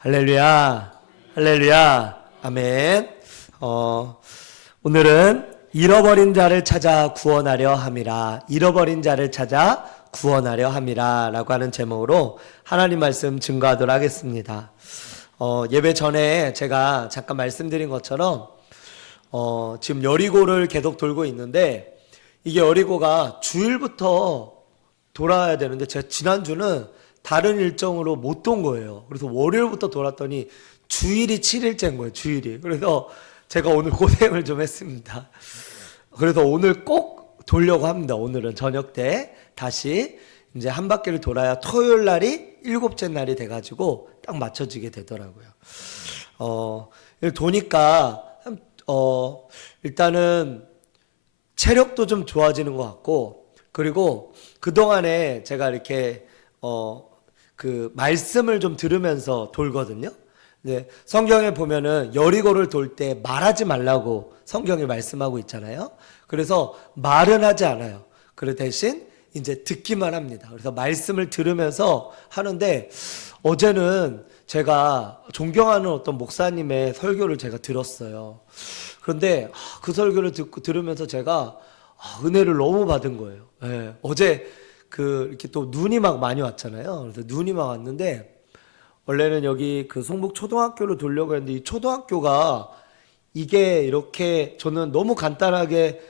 할렐루야, 할렐루야, 아멘. 오늘은 잃어버린 자를 찾아 구원하려 함이라, 잃어버린 자를 찾아 구원하려 함이라 라고 하는 제목으로 하나님 말씀 증거하도록 하겠습니다. 예배 전에 제가 잠깐 말씀드린 것처럼 지금 여리고를 계속 돌고 있는데, 이게 여리고가 주일부터 돌아야 되는데 제가 지난주는 다른 일정으로 못 돈 거예요. 그래서 월요일부터 돌았더니 주일이 7일째인 거예요. 주일이. 그래서 제가 오늘 고생을 좀 했습니다. 그래서 오늘 꼭 돌려고 합니다. 오늘은 저녁 때 다시 이제 한 바퀴를 돌아야 토요일 날이 7째 날이 돼가지고 딱 맞춰지게 되더라고요. 도니까 일단은 체력도 좀 좋아지는 것 같고, 그리고 그동안에 제가 이렇게 그 말씀을 좀 들으면서 돌거든요. 네, 성경에 보면은 여리고를 돌 때 말하지 말라고 성경이 말씀하고 있잖아요. 그래서 말은 하지 않아요. 그 대신 이제 듣기만 합니다. 그래서 말씀을 들으면서 하는데, 어제는 제가 존경하는 어떤 목사님의 설교를 제가 들었어요. 그런데 그 설교를 들으면서 제가 은혜를 너무 받은 거예요. 네, 어제 이렇게 또 눈이 막 많이 왔잖아요. 그래서 눈이 막 왔는데, 원래는 여기 그 송북 초등학교로 돌려고 했는데, 이 초등학교가 이게 이렇게 저는 너무 간단하게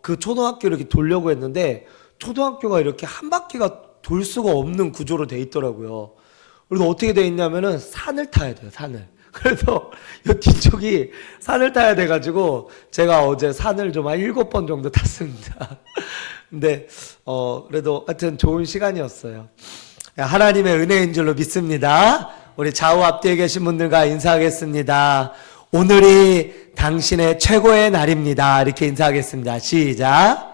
그 초등학교를 이렇게 돌려고 했는데, 초등학교가 이렇게 한 바퀴가 돌 수가 없는 구조로 돼 있더라고요. 그래서 어떻게 돼 있냐면은 산을 타야 돼요, 산을. 그래서 이 뒤쪽이 산을 타야 돼가지고 제가 어제 산을 좀 한 7번 정도 탔습니다. 근데 그래도 하여튼 좋은 시간이었어요. 하나님의 은혜인 줄로 믿습니다. 우리 좌우 앞뒤에 계신 분들과 인사하겠습니다. 오늘이 당신의 최고의 날입니다. 이렇게 인사하겠습니다. 시작.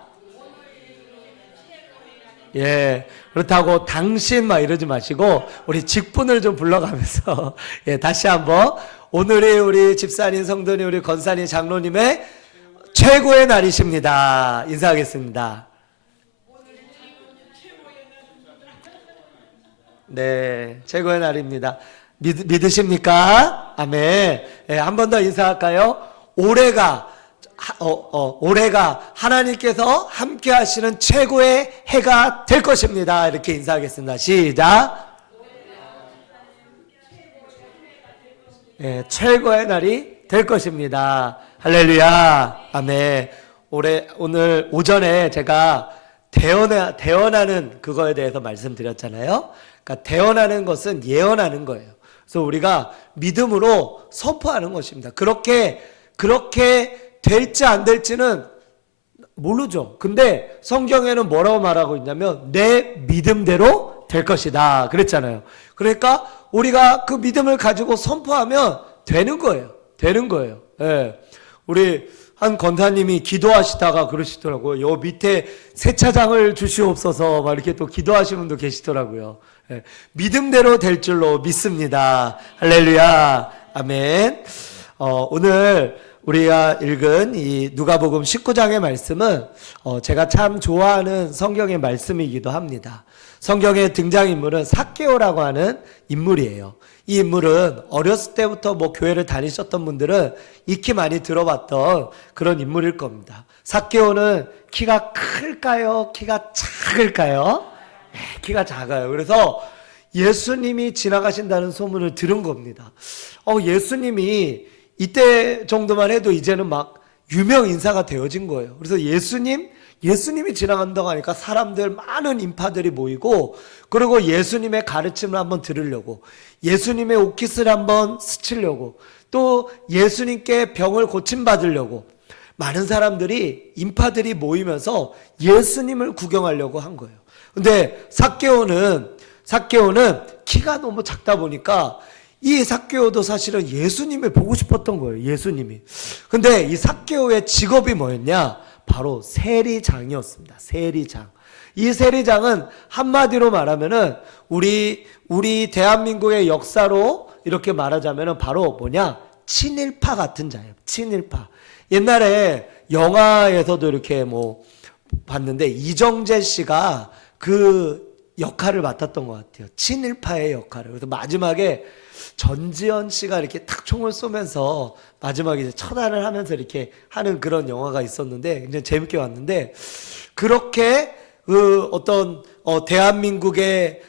예, 그렇다고 당신 막 이러지 마시고 우리 직분을 좀 불러가면서 다시 한번 오늘이 우리 집사님, 성도님, 우리 권사님, 장로님의 최고의 날이십니다. 인사하겠습니다. 네, 최고의 날입니다. 믿으십니까? 아멘. 한 번 더 인사할까요? 올해가 하나님께서 함께 하시는 최고의 해가 될 것입니다. 이렇게 인사하겠습니다. 시작. 네, 최고의 날이 될 것입니다. 할렐루야. 아멘. 오늘 오전에 제가 대언하는 그거에 대해서 말씀드렸잖아요. 그러니까 대언하는 것은 예언하는 거예요. 그래서 우리가 믿음으로 선포하는 것입니다. 그렇게 될지 안 될지는 모르죠. 근데 성경에는 뭐라고 말하고 있냐면 내 믿음대로 될 것이다 그랬잖아요. 그러니까 우리가 그 믿음을 가지고 선포하면 되는 거예요. 되는 거예요. 예. 우리 한 권사님이 기도하시다가 그러시더라고요. 요 밑에 세차장을 주시옵소서 막 이렇게 또 기도하시는 분도 계시더라고요. 예. 믿음대로 될 줄로 믿습니다. 할렐루야. 아멘. 오늘 우리가 읽은 이 누가복음 19장의 말씀은 제가 참 좋아하는 성경의 말씀이기도 합니다. 성경의 등장인물은 삭개오라고 하는 인물이에요. 이 인물은 어렸을 때부터 교회를 다니셨던 분들은 익히 많이 들어봤던 그런 인물일 겁니다. 삭개오는 키가 클까요? 키가 작을까요? 키가 작아요. 그래서 예수님이 지나가신다는 소문을 들은 겁니다. 예수님이 이때 정도만 해도 이제는 막 유명 인사가 되어진 거예요. 그래서 예수님이 지나간다고 하니까 사람들, 많은 인파들이 모이고, 그리고 예수님의 가르침을 한번 들으려고, 예수님의 옷깃을 한번 스치려고, 또 예수님께 병을 고침받으려고 많은 사람들이, 인파들이 모이면서 예수님을 구경하려고 한 거예요. 근데 삭개오는 키가 너무 작다 보니까 이 삭개오도 사실은 예수님을 보고 싶었던 거예요. 예수님이. 근데 이 삭개오의 직업이 뭐였냐? 바로 세리장이었습니다. 세리장. 이 세리장은 한마디로 말하면은 우리 대한민국의 역사로 이렇게 말하자면은 바로 친일파 같은 자예요. 친일파. 옛날에 영화에서도 이렇게 봤는데 이정재 씨가 그 역할을 맡았던 것 같아요. 친일파의 역할을. 그래서 마지막에 전지현 씨가 이렇게 탁 총을 쏘면서 마지막에 이제 처단을 하면서 이렇게 하는 그런 영화가 있었는데 굉장히 재밌게 봤는데, 그렇게 그 어떤 대한민국의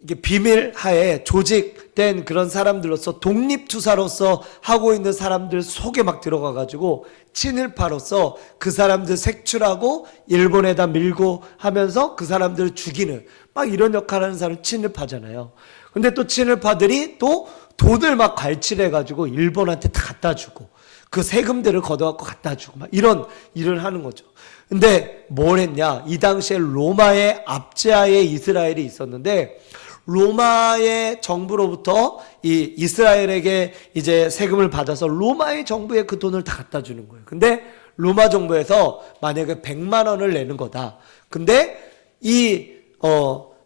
이게 비밀 하에 조직된 그런 사람들로서 독립투사로서 하고 있는 사람들 속에 막 들어가가지고 친일파로서 그 사람들 색출하고 일본에다 밀고 하면서 그 사람들을 죽이는 막 이런 역할을 하는 사람이 친일파잖아요. 근데 또 친일파들이 또 돈을 막 갈취해가지고 일본한테 다 갖다 주고 그 세금들을 걷어갖고 갖다 주고 막 이런 일을 하는 거죠. 근데 뭘 했냐? 이 당시에 로마의 압제하에 이스라엘이 있었는데, 로마의 정부로부터 이 이스라엘에게 이제 세금을 받아서 로마의 정부에 그 돈을 다 갖다 주는 거예요. 근데 로마 정부에서 만약에 100만 원을 내는 거다. 근데 이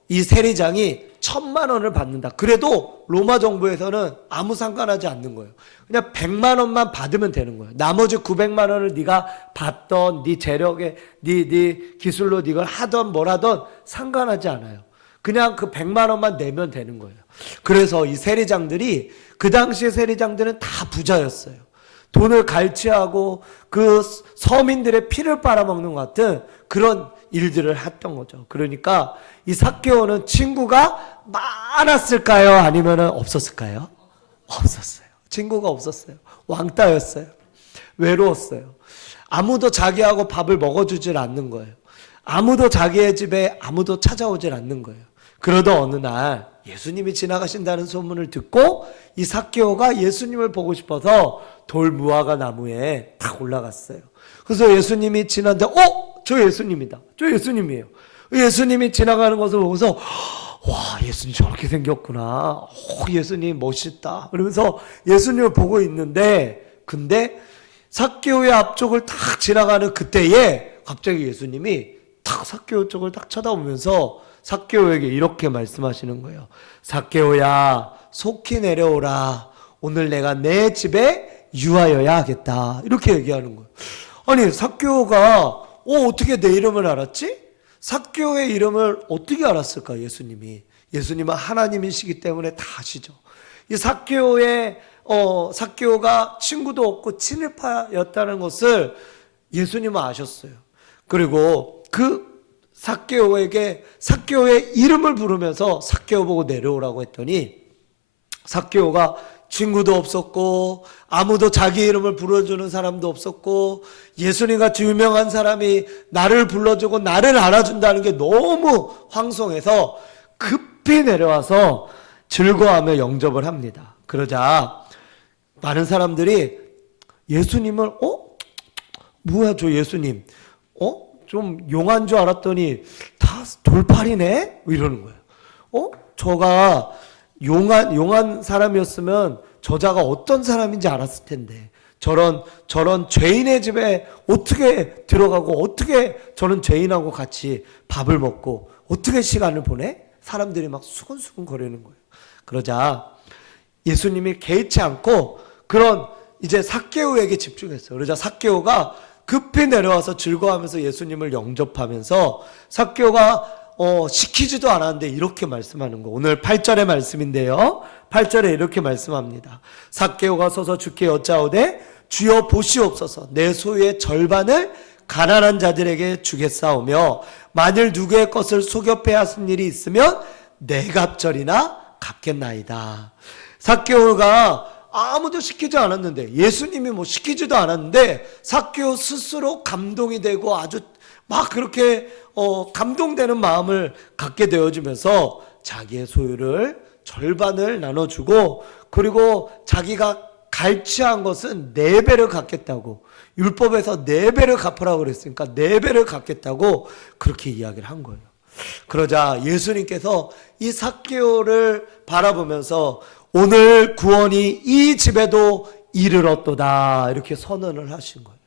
세리장이 1000만 원을 받는다. 그래도 로마 정부에서는 아무 상관하지 않는 거예요. 그냥 100만 원만 받으면 되는 거예요. 나머지 900만 원을 네가 받던 네 재력에 네 기술로 네가 하던 뭘 하던 상관하지 않아요. 그냥 그 100만 원만 내면 되는 거예요. 그래서 이 세리장들이, 그 당시의 세리장들은 다 부자였어요. 돈을 갈취하고 그 서민들의 피를 빨아먹는 것 같은 그런 일들을 했던 거죠. 그러니까 이 삭개오는 친구가 많았을까요? 아니면 없었을까요? 없었어요. 친구가 없었어요. 왕따였어요. 외로웠어요. 아무도 자기하고 밥을 먹어주질 않는 거예요. 아무도 자기의 집에 아무도 찾아오질 않는 거예요. 그러던 어느 날 예수님이 지나가신다는 소문을 듣고 이 삭개오가 예수님을 보고 싶어서 돌 무화과 나무에 딱 올라갔어요. 그래서 예수님이 지나는데 저 예수님이다. 저 예수님이에요. 예수님이 지나가는 것을 보고서 와, 예수님 저렇게 생겼구나. 예수님 멋있다. 그러면서 예수님을 보고 있는데, 근데 삭개오의 앞쪽을 딱 지나가는 그때에 갑자기 예수님이 딱 삭개오 쪽을 딱 쳐다보면서 삭개오에게 이렇게 말씀하시는 거예요. 삭개오야, 속히 내려오라. 오늘 내가 내 집에 유하여야 하겠다. 이렇게 얘기하는 거예요. 아니, 삭개오가 어떻게 내 이름을 알았지? 삭개오의 이름을 어떻게 알았을까? 예수님이. 예수님은 하나님이시기 때문에 다 아시죠. 이 삭개오가 친구도 없고 친일파였다는 것을 예수님은 아셨어요. 그리고 그 삭개오의 이름을 부르면서 삭개오 보고 내려오라고 했더니, 삭개오가 친구도 없었고 아무도 자기 이름을 불러주는 사람도 없었고 예수님같이 유명한 사람이 나를 불러주고 나를 알아준다는 게 너무 황송해서 급히 내려와서 즐거워하며 영접을 합니다. 그러자 많은 사람들이 예수님을 뭐야 저 예수님 좀 용한 줄 알았더니 다 돌팔이네? 이러는 거예요. 저가 용한 사람이었으면 저자가 어떤 사람인지 알았을 텐데 저런 죄인의 집에 어떻게 들어가고 어떻게 저런 죄인하고 같이 밥을 먹고 어떻게 시간을 보내? 사람들이 막 수근수근 거리는 거예요. 그러자 예수님이 개의치 않고 그런 이제 삭개오에게 집중했어요. 그러자 삭개오가 급히 내려와서 즐거워하면서 예수님을 영접하면서, 삭개오가 시키지도 않았는데 이렇게 말씀하는 거. 오늘 8절의 말씀인데요. 8절에 이렇게 말씀합니다. 삭개오가 서서 주께 여짜오되 주여 보시옵소서, 내 소유의 절반을 가난한 자들에게 주겠사오며 만일 누구의 것을 속여 빼앗은 일이 있으면 네 갑절이나 갚겠나이다. 삭개오가 아무도 시키지 않았는데, 예수님이 뭐 시키지도 않았는데 삭개오 스스로 감동이 되고 아주 막 그렇게 감동되는 마음을 갖게 되어지면서 자기의 소유를 절반을 나눠주고, 그리고 자기가 갈취한 것은 4배를 갚겠다고, 율법에서 4배를 갚으라고 그랬으니까 4배를 갚겠다고 그렇게 이야기를 한 거예요. 그러자 예수님께서 이 삭개오를 바라보면서 오늘 구원이 이 집에도 이르렀도다 이렇게 선언을 하신 거예요.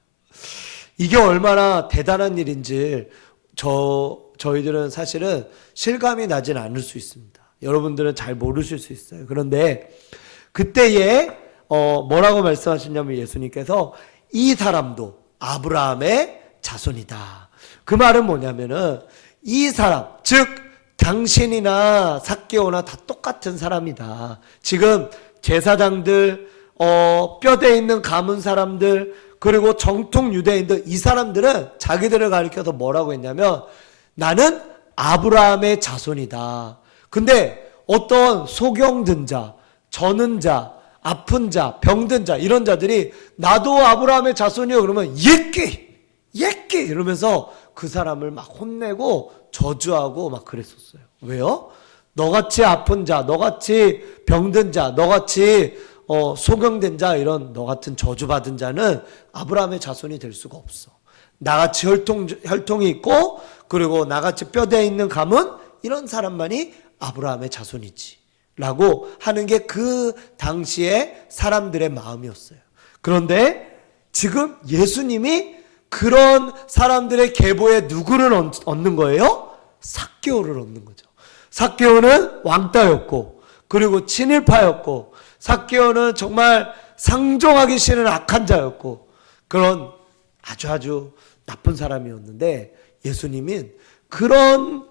이게 얼마나 대단한 일인지 저희들은 사실은 실감이 나진 않을 수 있습니다. 여러분들은 잘 모르실 수 있어요. 그런데 그때에 뭐라고 말씀하시냐면 예수님께서 이 사람도 아브라함의 자손이다. 그 말은 뭐냐면은 이 사람, 즉 당신이나 삭개오나 다 똑같은 사람이다. 지금 제사장들, 뼈대 있는 가문 사람들, 그리고 정통 유대인들, 이 사람들은 자기들을 가리켜서 뭐라고 했냐면 나는 아브라함의 자손이다. 근데 어떤 소경든 자, 저는 자, 아픈 자, 병든 자, 이런 자들이 나도 아브라함의 자손이요 그러면 예끼 이러면서 그 사람을 막 혼내고 저주하고 막 그랬었어요. 왜요? 너같이 아픈 자, 너같이 병든 자, 너같이 소경된 자, 이런 너같은 저주받은 자는 아브라함의 자손이 될 수가 없어. 나같이 혈통이 있고, 그리고 나같이 뼈대에 있는 가문, 이런 사람만이 아브라함의 자손이지 라고 하는 게 그 당시에 사람들의 마음이었어요. 그런데 지금 예수님이 그런 사람들의 계보에 누구를 얻는 거예요? 삭개오를 얻는 거죠. 삭개오는 왕따였고, 그리고 친일파였고, 삭개오는 정말 상종하기 싫은 악한 자였고, 그런 아주 나쁜 사람이었는데, 예수님은 그런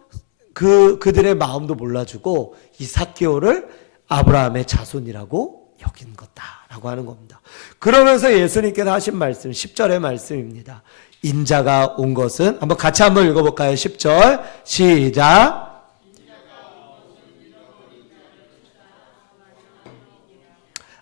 그들의 마음도 몰라주고 이 삭개오를 아브라함의 자손이라고 여긴 거다라고 하는 겁니다. 그러면서 예수님께서 하신 말씀 10절의 말씀입니다. 인자가 온 것은, 한번 같이 한번 읽어볼까요? 10절 시작.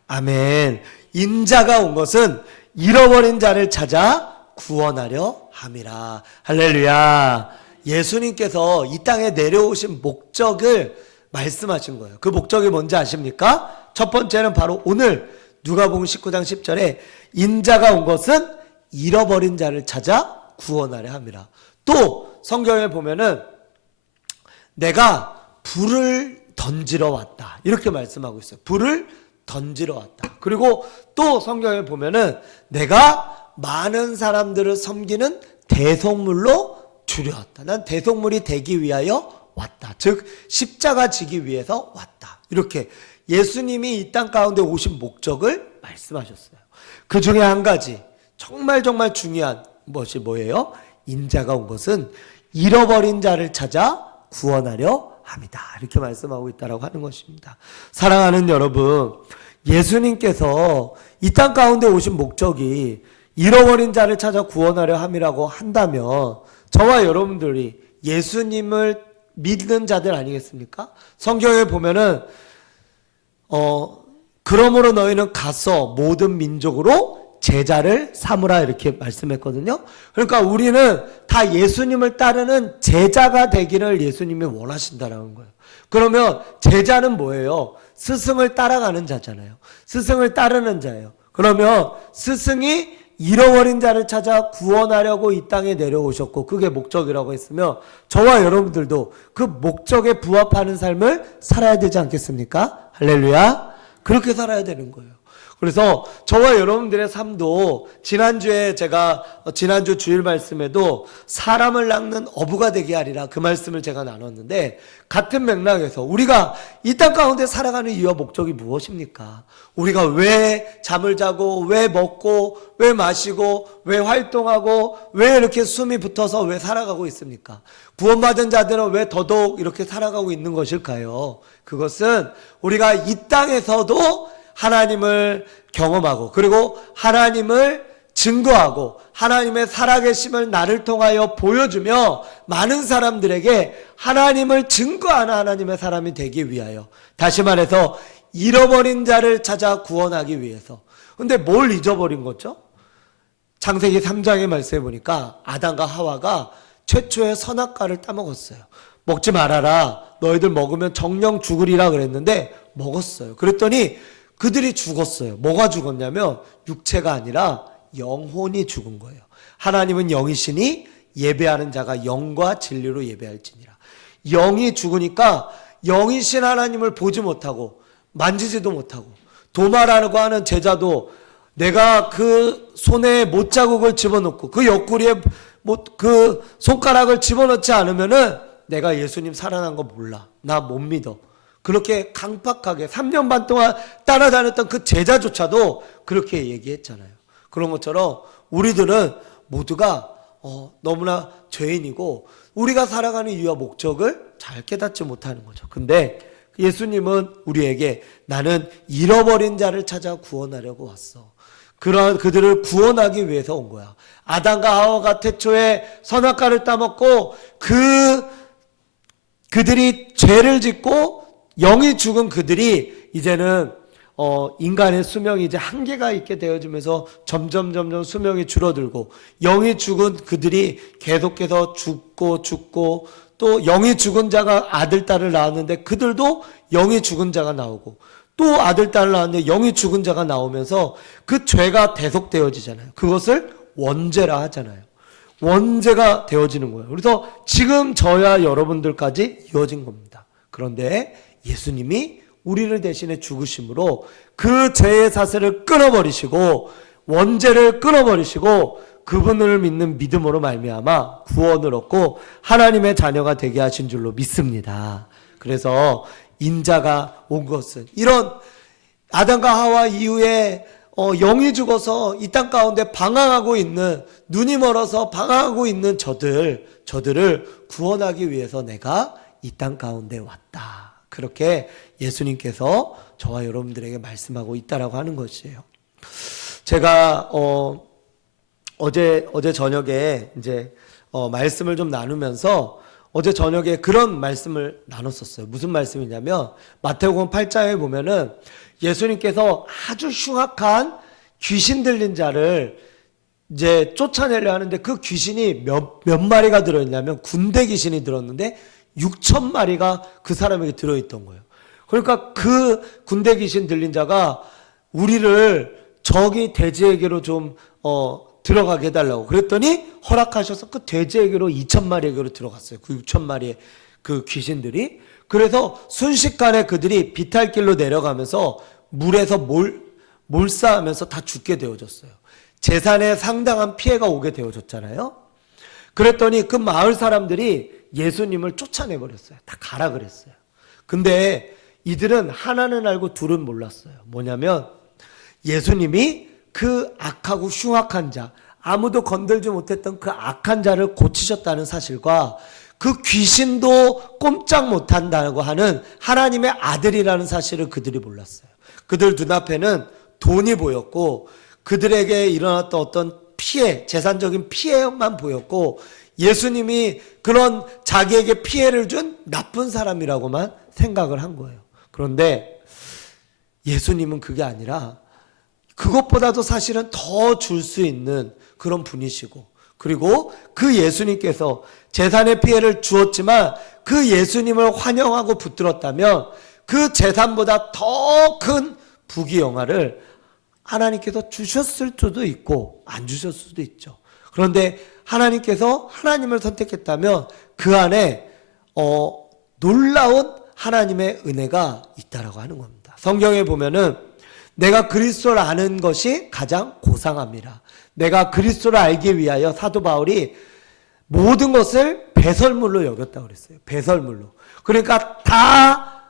아멘. 인자가 온 것은 잃어버린 자를 찾아 구원하려 함이라. 할렐루야. 예수님께서 이 땅에 내려오신 목적을 말씀하신 거예요. 그 목적이 뭔지 아십니까? 첫 번째는 바로 오늘 누가복음 19장 10절에 인자가 온 것은 잃어버린 자를 찾아 구원하려 함이라. 또 성경에 보면은 내가 불을 던지러 왔다 이렇게 말씀하고 있어요. 불을 던지러 왔다. 그리고 또 성경에 보면은 내가 많은 사람들을 섬기는 대속물로 주려 왔다. 난 대속물이 되기 위하여 왔다. 즉 십자가 지기 위해서 왔다. 이렇게 예수님이 이 땅 가운데 오신 목적을 말씀하셨어요. 그 중에 한 가지 정말 중요한 것이 뭐예요? 인자가 온 것은 잃어버린 자를 찾아 구원하려 합니다. 이렇게 말씀하고 있다라고 하는 것입니다. 사랑하는 여러분, 예수님께서 이 땅 가운데 오신 목적이 잃어버린 자를 찾아 구원하려 함이라고 한다면 저와 여러분들이 예수님을 믿는 자들 아니겠습니까? 성경에 보면은 그러므로 너희는 가서 모든 민족으로 제자를 삼으라 이렇게 말씀했거든요. 그러니까 우리는 다 예수님을 따르는 제자가 되기를 예수님이 원하신다라는 거예요. 그러면 제자는 뭐예요? 스승을 따라가는 자잖아요. 스승을 따르는 자예요. 그러면 스승이 잃어버린 자를 찾아 구원하려고 이 땅에 내려오셨고 그게 목적이라고 했으며 저와 여러분들도 그 목적에 부합하는 삶을 살아야 되지 않겠습니까? 할렐루야. 그렇게 살아야 되는 거예요. 그래서 저와 여러분들의 삶도 지난주에 제가 지난주 주일 말씀에도 사람을 낚는 어부가 되게 하리라 그 말씀을 제가 나눴는데 같은 맥락에서 우리가 이 땅 가운데 살아가는 이유와 목적이 무엇입니까? 우리가 왜 잠을 자고 왜 먹고 왜 마시고 왜 활동하고 왜 이렇게 숨이 붙어서 왜 살아가고 있습니까? 구원받은 자들은 왜 더더욱 이렇게 살아가고 있는 것일까요? 그것은 우리가 이 땅에서도 하나님을 경험하고 그리고 하나님을 증거하고 하나님의 살아계심을 나를 통하여 보여주며 많은 사람들에게 하나님을 증거하는 하나님의 사람이 되기 위하여, 다시 말해서 잃어버린 자를 찾아 구원하기 위해서. 근데 뭘 잊어버린 거죠? 창세기 3장의 말씀해 보니까 아담과 하와가 최초의 선악과를 따먹었어요. 먹지 말아라, 너희들 먹으면 정령 죽으리라 그랬는데 먹었어요. 그랬더니 그들이 죽었어요. 뭐가 죽었냐면 육체가 아니라 영혼이 죽은 거예요. 하나님은 영이시니 예배하는 자가 영과 진리로 예배할지니라. 영이 죽으니까 영이신 하나님을 보지 못하고 만지지도 못하고, 도마라고 하는 제자도 내가 그 손에 못자국을 집어넣고 그 옆구리에 그 손가락을 집어넣지 않으면은 내가 예수님 살아난 거 몰라, 나 못 믿어. 그렇게 강팍하게 3년 반 동안 따라다녔던 그 제자조차도 그렇게 얘기했잖아요. 그런 것처럼 우리들은 모두가 너무나 죄인이고 우리가 살아가는 이유와 목적을 잘 깨닫지 못하는 거죠. 근데 예수님은 우리에게 나는 잃어버린 자를 찾아 구원하려고 왔어. 그들을 구원하기 위해서 온 거야. 아담과 하와가 태초에 선악과를 따먹고 그들이 죄를 짓고 영이 죽은 그들이 이제는 인간의 수명이 이제 한계가 있게 되어지면서 점점 수명이 줄어들고 영이 죽은 그들이 계속해서 죽고 또 영이 죽은 자가 아들 딸을 낳았는데 그들도 영이 죽은 자가 나오고 또 아들 딸을 낳았는데 영이 죽은 자가 나오면서 그 죄가 대속되어지잖아요. 그것을 원죄라 하잖아요. 원죄가 되어지는 거예요. 그래서 지금 저야 여러분들까지 이어진 겁니다. 그런데 예수님이 우리를 대신해 죽으심으로 그 죄의 사슬을 끊어버리시고 원죄를 끊어버리시고 그분을 믿는 믿음으로 말미암아 구원을 얻고 하나님의 자녀가 되게 하신 줄로 믿습니다. 그래서 인자가 온 것은 이런 아담과 하와 이후에 영이 죽어서 이 땅 가운데 방황하고 있는 눈이 멀어서 방황하고 있는 저들을 구원하기 위해서 내가 이 땅 가운데 왔다. 그렇게 예수님께서 저와 여러분들에게 말씀하고 있다라고 하는 것이에요. 제가 어제 저녁에 이제 말씀을 좀 나누면서 어제 저녁에 그런 말씀을 나눴었어요. 무슨 말씀이냐면 마태복음 8장에 보면은 예수님께서 아주 흉악한 귀신 들린 자를 이제 쫓아내려 하는데 그 귀신이 몇 마리가 들어있냐면 군대 귀신이 들었는데 6천 마리가 그 사람에게 들어있던 거예요. 그러니까 그 군대 귀신 들린 자가 우리를 저기 돼지에게로 좀 들어가게 해달라고 그랬더니 허락하셔서 그 돼지에게로 2천 마리에게로 들어갔어요. 그 6천 마리의 그 귀신들이. 그래서 순식간에 그들이 비탈길로 내려가면서 물에서 몰사하면서 다 죽게 되어졌어요. 재산에 상당한 피해가 오게 되어졌잖아요. 그랬더니 그 마을 사람들이 예수님을 쫓아내버렸어요. 다 가라 그랬어요. 근데 이들은 하나는 알고 둘은 몰랐어요. 뭐냐면 예수님이 그 악하고 흉악한 자, 아무도 건들지 못했던 그 악한 자를 고치셨다는 사실과 그 귀신도 꼼짝 못한다고 하는 하나님의 아들이라는 사실을 그들이 몰랐어요. 그들 눈앞에는 돈이 보였고 그들에게 일어났던 어떤 피해, 재산적인 피해만 보였고 예수님이 그런 자기에게 피해를 준 나쁜 사람이라고만 생각을 한 거예요. 그런데 예수님은 그게 아니라 그것보다도 사실은 더 줄 수 있는 그런 분이시고 그리고 그 예수님께서 재산의 피해를 주었지만 그 예수님을 환영하고 붙들었다면 그 재산보다 더 큰 부귀영화를 하나님께서 주셨을 수도 있고 안 주셨을 수도 있죠. 그런데 하나님께서 하나님을 선택했다면 그 안에 놀라운 하나님의 은혜가 있다라고 하는 겁니다. 성경에 보면은 내가 그리스도를 아는 것이 가장 고상합니다. 내가 그리스도를 알기 위하여 사도 바울이 모든 것을 배설물로 여겼다고 그랬어요. 배설물로. 그러니까 다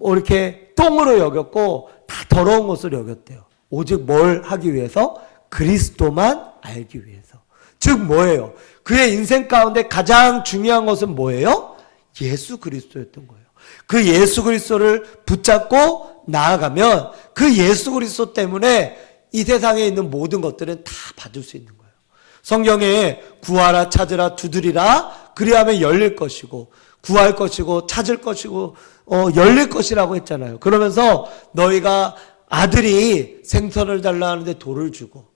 이렇게 똥으로 여겼고 다 더러운 것으로 여겼대요. 오직 뭘 하기 위해서? 그리스도만 알기 위해서. 즉 뭐예요? 그의 인생 가운데 가장 중요한 것은 뭐예요? 예수 그리스도였던 거예요. 그 예수 그리스도를 붙잡고 나아가면 그 예수 그리스도 때문에 이 세상에 있는 모든 것들은 다 받을 수 있는 거예요. 성경에 구하라 찾으라 두드리라 그리하면 열릴 것이고 구할 것이고 찾을 것이고 열릴 것이라고 했잖아요. 그러면서 너희가 아들이 생선을 달라 하는데 돌을 주고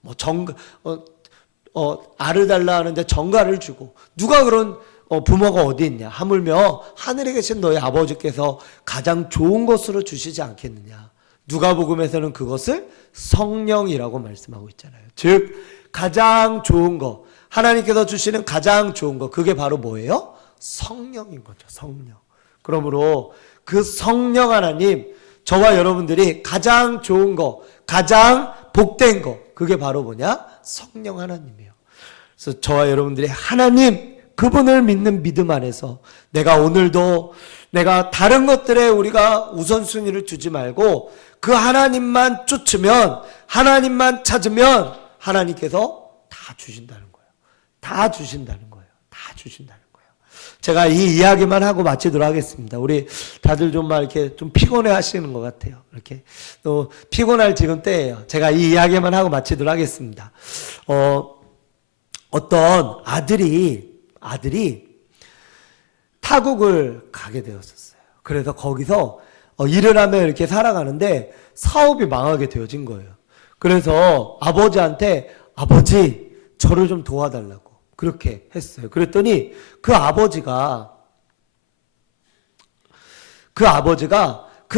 알을 달라 하는데 정갈을 주고 누가 그런 부모가 어디 있냐? 하물며 하늘에 계신 너희 아버지께서 가장 좋은 것으로 주시지 않겠느냐? 누가복음에서는 그것을 성령이라고 말씀하고 있잖아요. 즉 가장 좋은 거, 하나님께서 주시는 가장 좋은 거, 그게 바로 뭐예요? 성령인 거죠. 성령. 그러므로 그 성령 하나님, 저와 여러분들이 가장 좋은 거, 가장 복된 거, 그게 바로 뭐냐? 성령 하나님이에요. 그래서 저와 여러분들이 하나님, 그분을 믿는 믿음 안에서 내가 오늘도 내가 다른 것들에 우리가 우선순위를 두지 말고 그 하나님만 쫓으면, 하나님만 찾으면 하나님께서 다 주신다는 거예요. 다 주신다는 거예요. 다 주신다는 거예요. 제가 이 이야기만 하고 마치도록 하겠습니다. 우리 다들 좀 막 이렇게 좀 피곤해 하시는 것 같아요. 이렇게 또 피곤할 지금 때예요. 제가 이 이야기만 하고 마치도록 하겠습니다. 어떤 아들이 타국을 가게 되었었어요. 그래서 거기서 일을 하며 이렇게 살아가는데 사업이 망하게 되어진 거예요. 그래서 아버지한테 아버지 저를 좀 도와달라고 그렇게 했어요. 그랬더니 그 아버지가 그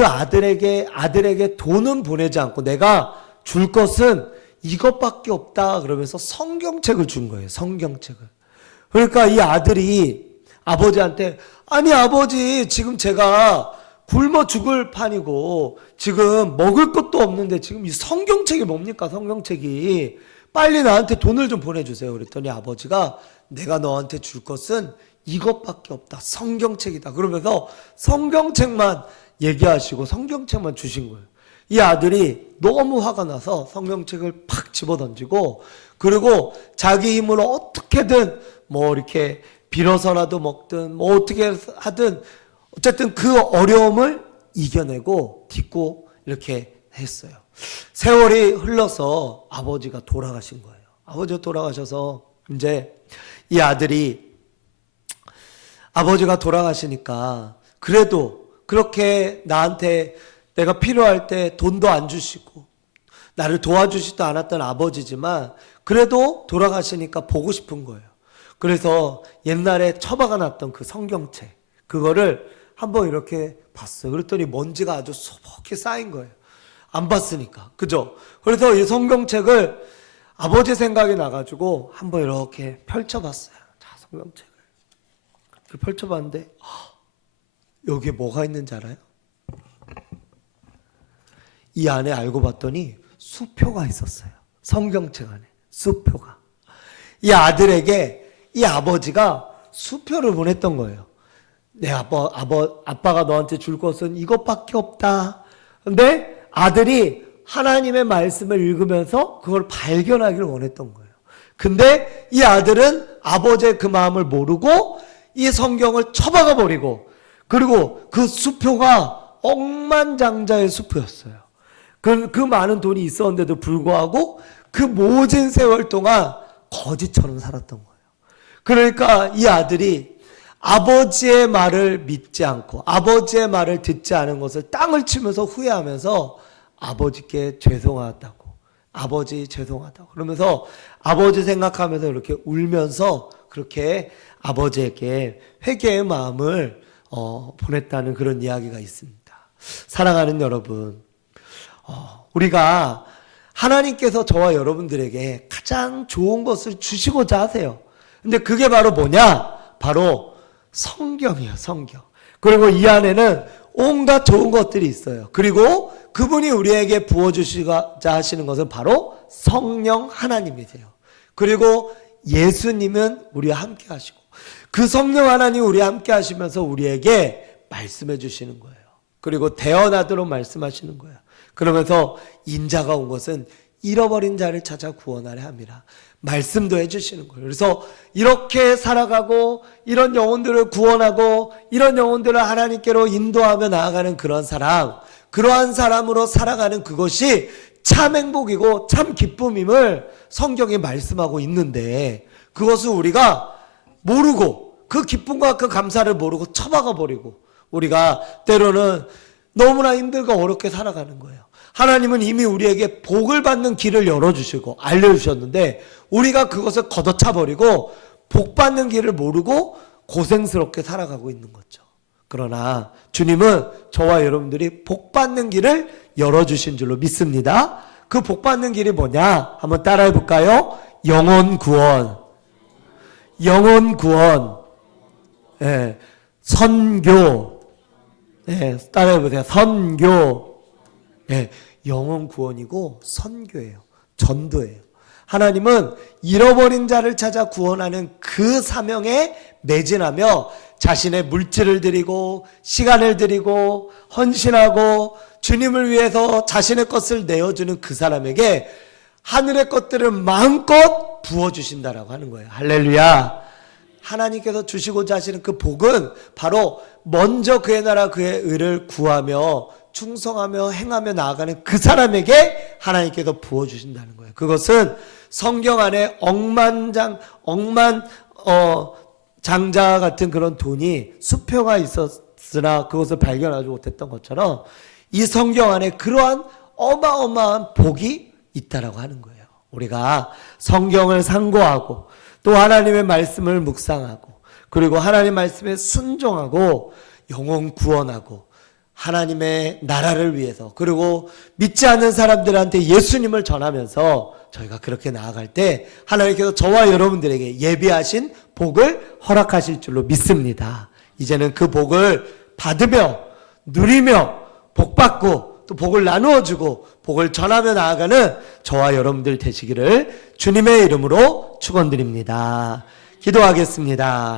아들에게 돈은 보내지 않고 내가 줄 것은 이것밖에 없다 그러면서 성경책을 준 거예요. 성경책을. 그러니까 이 아들이 아버지한테 아니 아버지 지금 제가 굶어 죽을 판이고 지금 먹을 것도 없는데 지금 이 성경책이 뭡니까? 성경책이 빨리 나한테 돈을 좀 보내주세요. 그랬더니 아버지가 내가 너한테 줄 것은 이것밖에 없다. 성경책이다. 그러면서 성경책만 얘기하시고 성경책만 주신 거예요. 이 아들이 너무 화가 나서 성경책을 팍 집어던지고 그리고 자기 힘으로 어떻게든 뭐 이렇게 빌어서라도 먹든 뭐 어떻게 하든 어쨌든 그 어려움을 이겨내고 딛고 이렇게 했어요. 세월이 흘러서 아버지가 돌아가신 거예요. 아버지가 돌아가셔서 이제 이 아들이 아버지가 돌아가시니까 그래도 그렇게 나한테 내가 필요할 때 돈도 안 주시고 나를 도와주지도 않았던 아버지지만 그래도 돌아가시니까 보고 싶은 거예요. 그래서 옛날에 처박아 놨던 그 성경책 그거를 한번 이렇게 봤어요. 그랬더니 먼지가 아주 소복히 쌓인 거예요. 안 봤으니까. 그죠? 그래서 이 성경책을 아버지 생각이 나가지고 한번 이렇게 펼쳐봤어요. 자, 성경책을. 이렇게 펼쳐봤는데 여기에 뭐가 있는지 알아요? 이 안에 알고 봤더니 수표가 있었어요. 성경책 안에 수표가. 이 아들에게 이 아버지가 수표를 보냈던 거예요. 내 아빠가 너한테 줄 것은 이것밖에 없다. 근데 아들이 하나님의 말씀을 읽으면서 그걸 발견하기를 원했던 거예요. 근데 이 아들은 아버지의 그 마음을 모르고 이 성경을 처박아 버리고 그리고 그 수표가 억만장자의 수표였어요. 그 많은 돈이 있었는데도 불구하고 그 모진 세월 동안 거지처럼 살았던 거예요. 그러니까 이 아들이 아버지의 말을 믿지 않고 아버지의 말을 듣지 않은 것을 땅을 치면서 후회하면서 아버지께 죄송하다고 아버지 죄송하다고 그러면서 아버지 생각하면서 이렇게 울면서 그렇게 아버지에게 회개의 마음을 보냈다는 그런 이야기가 있습니다. 사랑하는 여러분, 우리가 하나님께서 저와 여러분들에게 가장 좋은 것을 주시고자 하세요. 근데 그게 바로 뭐냐? 바로 성경이에요. 성경. 그리고 이 안에는 온갖 좋은 것들이 있어요. 그리고 그분이 우리에게 부어주시고자 하시는 것은 바로 성령 하나님이세요. 그리고 예수님은 우리와 함께 하시고 그 성령 하나님 우리와 함께 하시면서 우리에게 말씀해 주시는 거예요. 그리고 대언하도록 말씀하시는 거예요. 그러면서 인자가 온 것은 잃어버린 자를 찾아 구원하려 함이라 말씀도 해주시는 거예요. 그래서 이렇게 살아가고 이런 영혼들을 구원하고 이런 영혼들을 하나님께로 인도하며 나아가는 그런 사람, 그러한 사람으로 살아가는 그것이 참 행복이고 참 기쁨임을 성경이 말씀하고 있는데 그것을 우리가 모르고 그 기쁨과 그 감사를 모르고 처박아 버리고 우리가 때로는 너무나 힘들고 어렵게 살아가는 거예요. 하나님은 이미 우리에게 복을 받는 길을 열어주시고 알려주셨는데 우리가 그것을 걷어차버리고 복 받는 길을 모르고 고생스럽게 살아가고 있는 거죠. 그러나 주님은 저와 여러분들이 복 받는 길을 열어주신 줄로 믿습니다. 그 복 받는 길이 뭐냐? 한번 따라해 볼까요? 영혼 구원, 영혼 구원, 예, 선교, 예, 따라해 보세요. 선교. 예, 영혼 구원이고 선교예요. 전도예요. 하나님은 잃어버린 자를 찾아 구원하는 그 사명에 매진하며 자신의 물질을 드리고 시간을 드리고 헌신하고 주님을 위해서 자신의 것을 내어주는 그 사람에게 하늘의 것들을 마음껏 부어주신다라고 하는 거예요. 할렐루야. 하나님께서 주시고자 하시는 그 복은 바로 먼저 그의 나라 그의 의를 구하며 충성하며 행하며 나아가는 그 사람에게 하나님께서 부어주신다는 거예요. 그것은 성경 안에 장자 같은 그런 돈이 수표가 있었으나 그것을 발견하지 못했던 것처럼 이 성경 안에 그러한 어마어마한 복이 있다라고 하는 거예요. 우리가 성경을 상고하고 또 하나님의 말씀을 묵상하고 그리고 하나님 말씀에 순종하고 영혼 구원하고 하나님의 나라를 위해서 그리고 믿지 않는 사람들한테 예수님을 전하면서 저희가 그렇게 나아갈 때 하나님께서 저와 여러분들에게 예비하신 복을 허락하실 줄로 믿습니다. 이제는 그 복을 받으며 누리며 복받고 또 복을 나누어주고 복을 전하며 나아가는 저와 여러분들 되시기를 주님의 이름으로 축원드립니다. 기도하겠습니다.